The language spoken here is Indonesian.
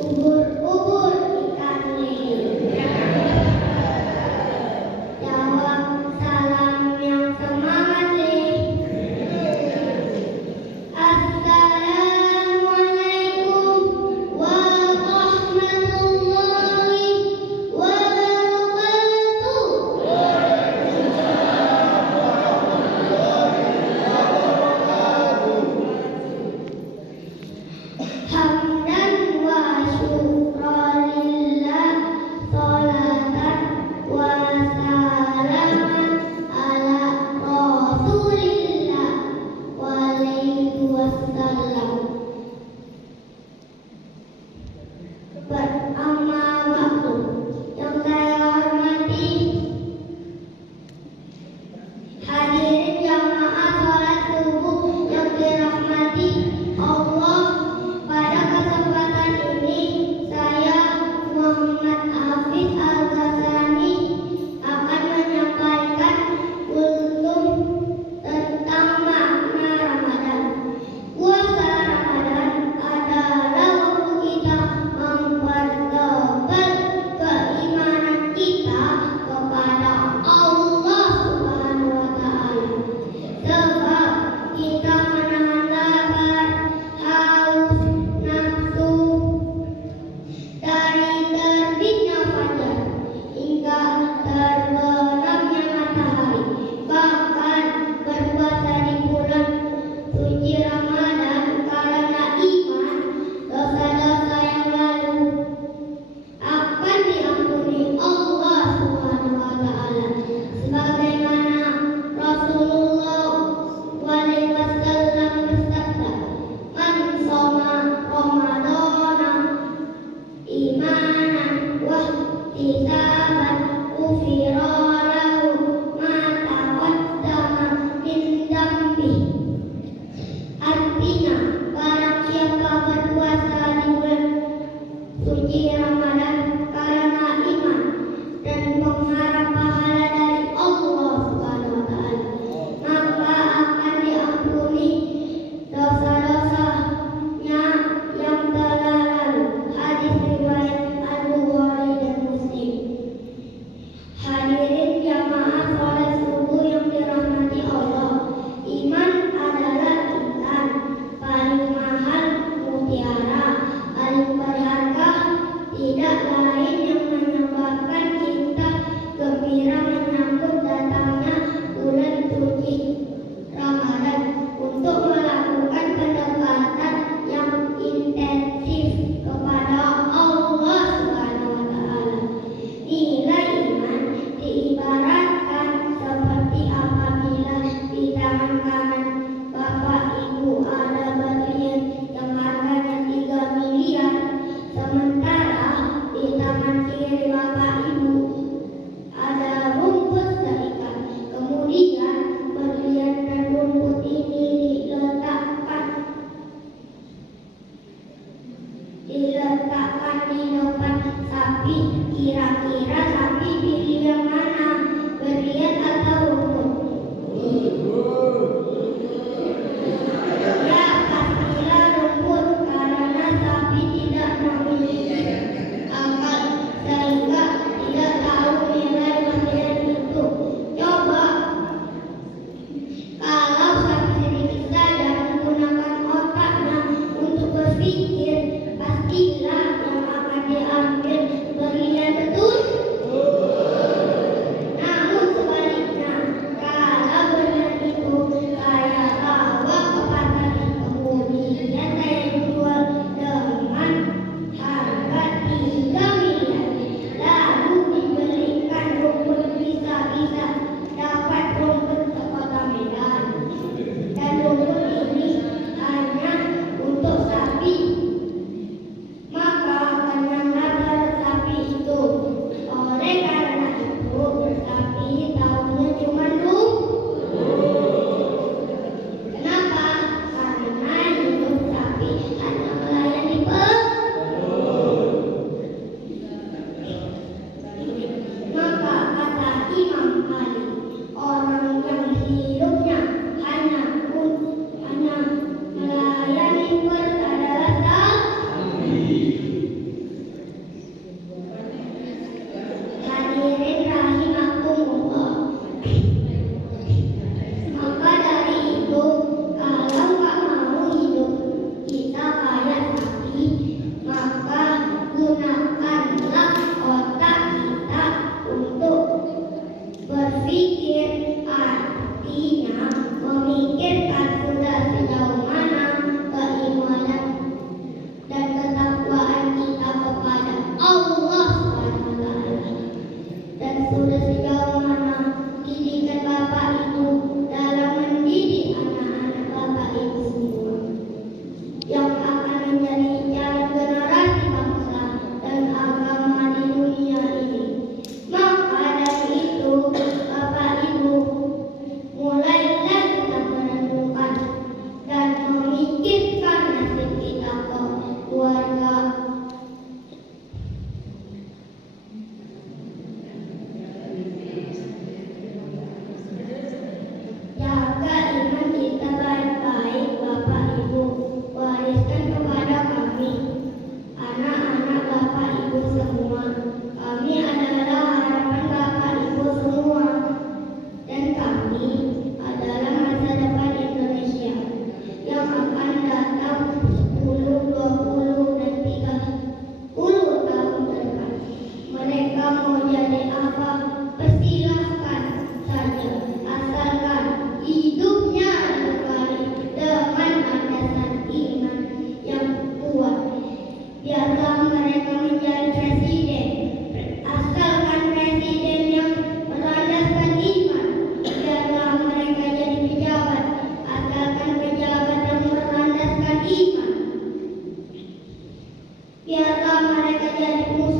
Ubur-ubur ikan lele. Jawab salam yang semangat deh. Assalamualaikum warahmatullahi wabarakatuh. Hamdan wa syukranillah, sholatan wa salaman ala rasulillah walaihi wassalam. Beramma ba'du, yang saya hormati hadirin jamaah sholat subuh yang dirahmati Allah. Pada kesempatan ini saya Muhammad Hafiz Al-Ghazali akan menyampaikan kultum tentang makna Ramadan. Puasa Ramadan adalah waktu kita mempertebal keimanan kita kepada Allah Subhanahu wa Ta'ala. Sebab kita menahan lapar, haus, nafsu dari terbitnya fajar hingga terbenamnya matahari. Bahkan berpuasa di bulan suci Ramadan karena iman, dosa-dosa yang lalu akan diampuni Allah Subhanahu wa Ta'ala. Sebagaimana Rasulullah SAW bersabda, "Man shoma Ramadana imanan wa ihtisaban ghufira lahu ma taqaddama min dzambi." Artinya, barang siapa berpuasa di bulan suci Ramadan karena iman dan mengharap pahala dari Allah Subhanahu wa Ta'ala, maka akan diampuni dosa-dosanya yang telah lalu. Hadis riwayat Al-Bukhari dan Muslim. Hadirin jamaah sholat subuh yang dirahmati Allah, iman adalah intan paling mahal mutiara, paling berharga, tidak lain yang menyebabkan kita gembira menyambut datangnya bulan suci Ramadan untuk melakukan pendekatan yang intensif kepada Allah Subhanahu wa Ta'ala. Nilai iman diibaratkan seperti apabila di tangan kanan Bapak Ibu ada berlian yang harganya 3 miliar, sementara di tangan kiri Bapak Ibu ada rumput seikat. Kemudian berlian dan rumput ini diletakkan di depan sapi. Kira-kira sapi pilih yang mana, berlian atau rumput? Ya, pastilah rumput, karena sapi tidak memiliki akal sehingga tidak tahu nilai berlian itu. Coba kalau sapi sedikit saja menggunakan otaknya untuk berpikir, pastilah yang akan diambil berlian, betul? Namun sebaliknya, Biarlah mereka jadi pengusaha